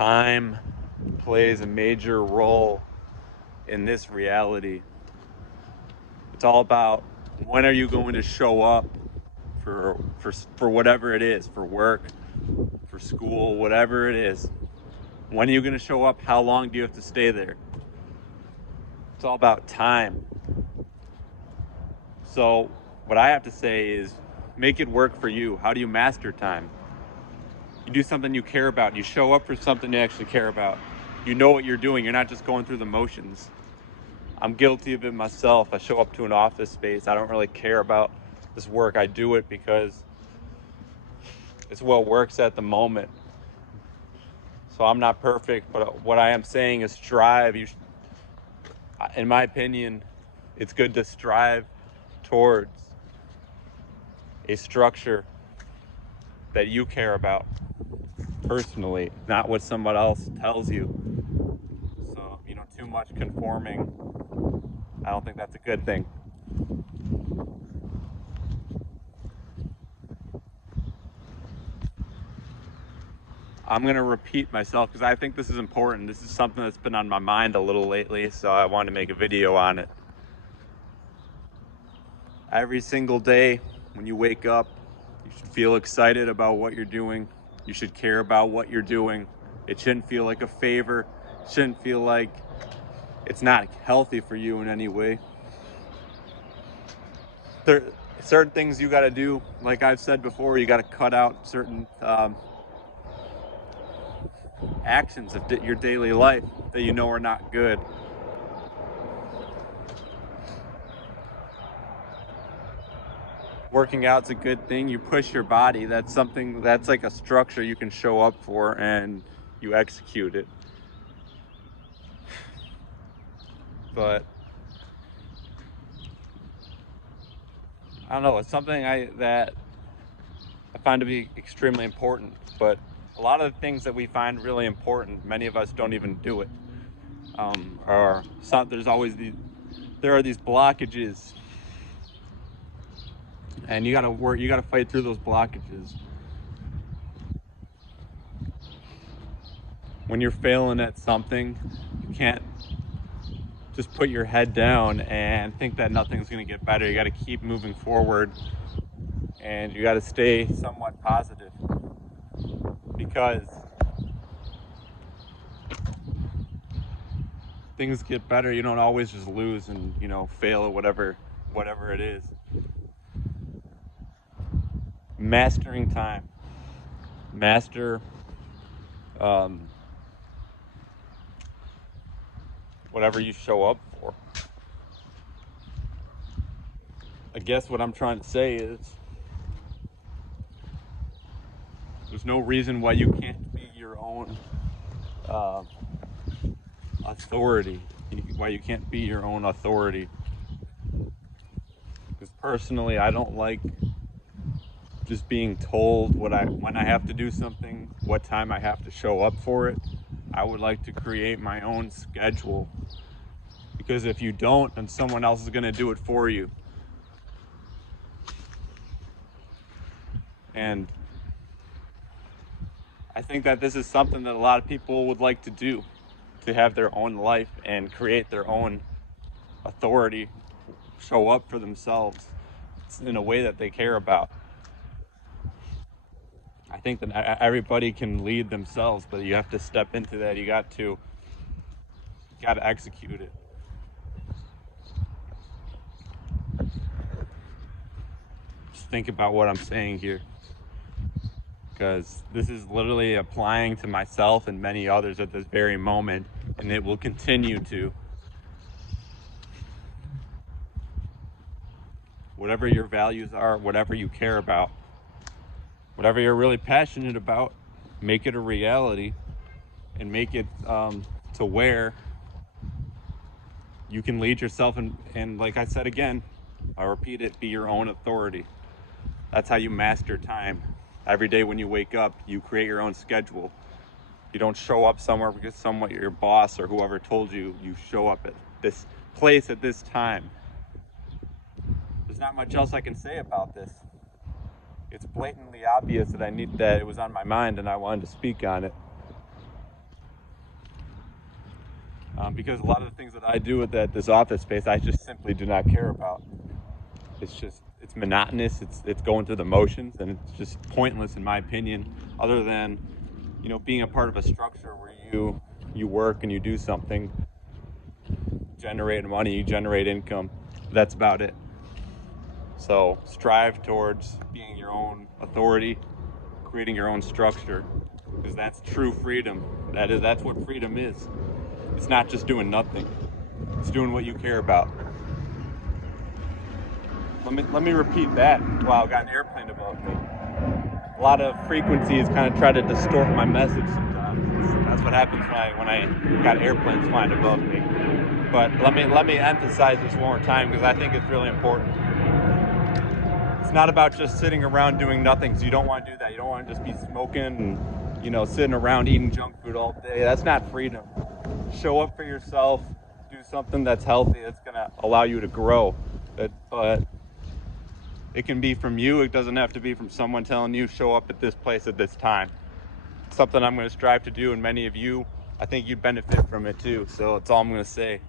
Time plays a major role in this reality. It's all about when are you going to show up for whatever it is, for work, for school, whatever it is. When are you going to show up? How long do you have to stay there? It's all about time. So what I have to say is make it work for you. How do you master time? You do something you care about. You show up for something you actually care about. You know what you're doing. You're not just going through the motions. I'm guilty of it myself. I show up to an office space. I don't really care about this work. I do it because it's what works at the moment. So I'm not perfect, but what I am saying is strive. In my opinion, it's good to strive towards a structure that you care about personally, not what someone else tells you. So, too much conforming, I don't think that's a good thing. I'm going to repeat myself because I think this is important. This is something that's been on my mind a little lately, so I wanted to make a video on it. Every single day when you wake up, you should feel excited about what you're doing. You should care about what you're doing. It shouldn't feel like a favor. It shouldn't feel like it's not healthy for you in any way. There are certain things you got to do. Like I've said before, you got to cut out certain actions of your daily life that you know are not good. Working out's a good thing. You push your body. That's something that's like a structure you can show up for and you execute it. But I don't know, it's something that I find to be extremely important, but a lot of the things that we find really important, many of us don't even do it. There are these blockages, and you gotta fight through those blockages. When you're failing at something, you can't just put your head down and think that nothing's gonna get better. You gotta keep moving forward, and you gotta stay somewhat positive, because things get better. You don't always just lose and fail at whatever it is. Mastering time. Master whatever you show up for. I guess what I'm trying to say is there's no reason why you can't be your own authority. Why you can't be your own authority. Because personally, I don't like just being told when I have to do something, what time I have to show up for it. I would like to create my own schedule, because if you don't, then someone else is going to do it for you. And I think that this is something that a lot of people would like to do, to have their own life and create their own authority, show up for themselves in a way that they care about. I think that everybody can lead themselves, but you have to step into that. You got to execute it. Just think about what I'm saying here, because this is literally applying to myself and many others at this very moment, and it will continue to. Whatever your values are, whatever you care about, whatever you're really passionate about, make it a reality, and make it to where you can lead yourself. And like I said again, I repeat it, be your own authority. That's how you master time. Every day when you wake up, you create your own schedule. You don't show up somewhere because your boss or whoever told you show up at this place at this time. There's not much else I can say about this. It's blatantly obvious that it was on my mind and I wanted to speak on it. because a lot of the things that I do with this office space, I just simply do not care about. It's monotonous. It's going through the motions, and it's just pointless in my opinion. Other than, being a part of a structure where you work and you do something, generate money, you generate income. That's about it. So strive towards being your own authority, creating your own structure, because that's true freedom. That's what freedom is. It's not just doing nothing. It's doing what you care about. Let me repeat that. Wow, I got an airplane above me. A lot of frequencies kind of try to distort my message sometimes. That's what happens when I got airplanes flying above me. But let me emphasize this one more time, because I think it's really important. It's not about just sitting around doing nothing, because you don't want to do that. You don't want to just be smoking and, sitting around eating junk food all day. That's not freedom. Show up for yourself, do something that's healthy, that's going to allow you to grow. But it can be from you. It doesn't have to be from someone telling you, show up at this place at this time. It's something I'm going to strive to do, and many of you, I think you'd benefit from it too. So that's all I'm going to say.